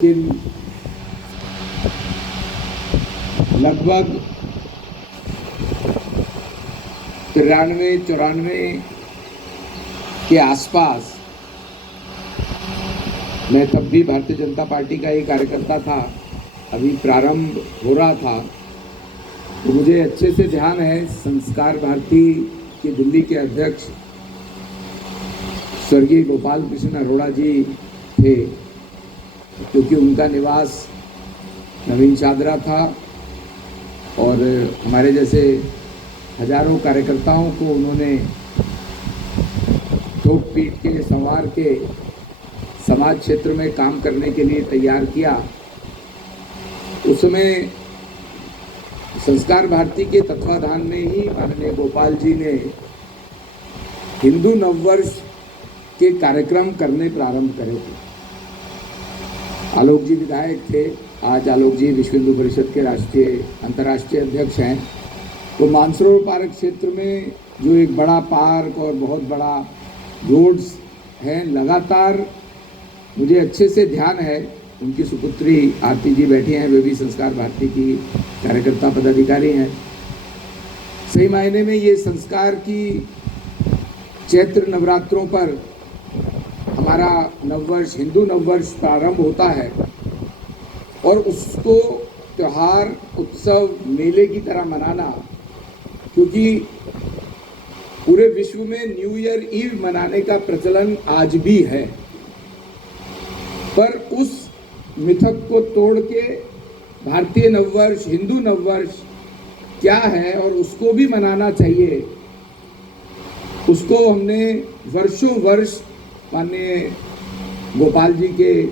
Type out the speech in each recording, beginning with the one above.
लगभग 93-94 के आसपास मैं तब भी भारतीय जनता पार्टी का ही कार्यकर्ता था। अभी प्रारंभ हो रहा था तो मुझे अच्छे से ध्यान है, संस्कार भारती के दिल्ली के अध्यक्ष स्वर्गीय गोपाल कृष्ण अरोड़ा जी थे, क्योंकि उनका निवास नवीन चादरा था और हमारे जैसे हजारों कार्यकर्ताओं को उन्होंने ठोक पीट के संवार के समाज क्षेत्र में काम करने के लिए तैयार किया। उस समय संस्कार भारती के तत्वाधान में ही माननीय गोपाल जी ने हिंदू नववर्ष के कार्यक्रम करने प्रारंभ करे थे। आलोक जी विधायक थे, आज आलोक जी विश्व हिंदू परिषद के राष्ट्रीय अंतर्राष्ट्रीय अध्यक्ष हैं। तो मानसरोवर पार्क क्षेत्र में जो एक बड़ा पार्क और बहुत बड़ा रोड्स हैं, लगातार मुझे अच्छे से ध्यान है, उनकी सुपुत्री आरती जी बैठी हैं, वे भी संस्कार भारती की कार्यकर्ता पदाधिकारी हैं। सही मायने में ये संस्कार की चैत्र नवरात्रों पर हमारा नववर्ष, हिंदू नववर्ष प्रारंभ होता है और उसको त्योहार, उत्सव, मेले की तरह मनाना, क्योंकि पूरे विश्व में न्यू ईयर ईव मनाने का प्रचलन आज भी है, पर उस मिथक को तोड़ के भारतीय नववर्ष, हिंदू नववर्ष क्या है और उसको भी मनाना चाहिए। उसको हमने वर्षों वर्ष माननीय गोपाल जी के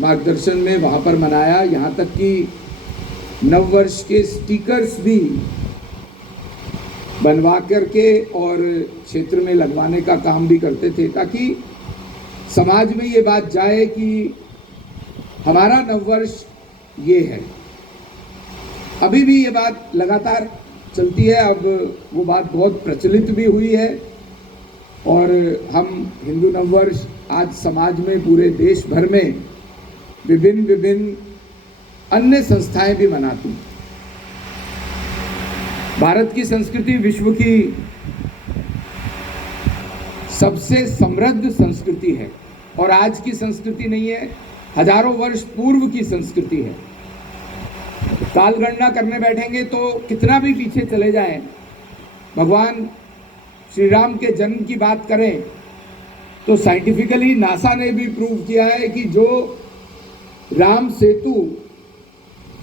मार्गदर्शन में वहाँ पर मनाया। यहाँ तक कि नववर्ष के स्टिकर्स भी बनवा करके और क्षेत्र में लगवाने का काम भी करते थे, ताकि समाज में ये बात जाए कि हमारा नववर्ष ये है। अभी भी ये बात लगातार चलती है, अब वो बात बहुत प्रचलित भी हुई है और हम हिंदू नववर्ष आज समाज में पूरे देश भर में विभिन्न अन्य संस्थाएं भी मनाती हैं। भारत की संस्कृति विश्व की सबसे समृद्ध संस्कृति है और आज की संस्कृति नहीं है, हजारों वर्ष पूर्व की संस्कृति है। कालगणना करने बैठेंगे तो कितना भी पीछे चले जाएं, भगवान श्री राम के जन्म की बात करें तो साइंटिफिकली नासा ने भी प्रूव किया है कि जो राम सेतु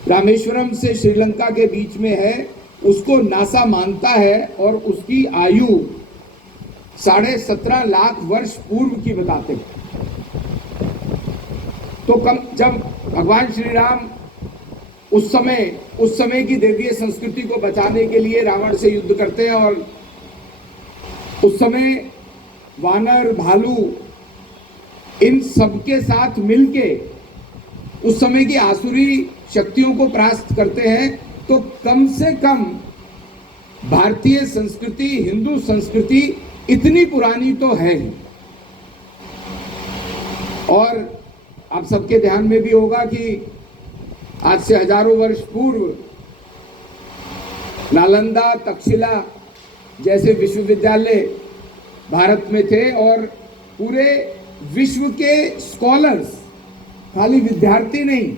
रामेश्वरम से श्रीलंका के बीच में है, उसको नासा मानता है और उसकी आयु 17.5 लाख वर्ष पूर्व की बताते हैं। तो जब भगवान श्री राम उस समय की देवीय संस्कृति को बचाने के लिए रावण से युद्ध करते हैं और उस समय वानर, भालू, इन सबके साथ मिलके उस समय की आसुरी शक्तियों को परास्त करते हैं, तो कम से कम भारतीय संस्कृति, हिंदू संस्कृति इतनी पुरानी तो है ही। और आप सबके ध्यान में भी होगा कि आज से हजारों वर्ष पूर्व नालंदा, तक्षशिला जैसे विश्वविद्यालय भारत में थे और पूरे विश्व के स्कॉलर्स, खाली विद्यार्थी नहीं,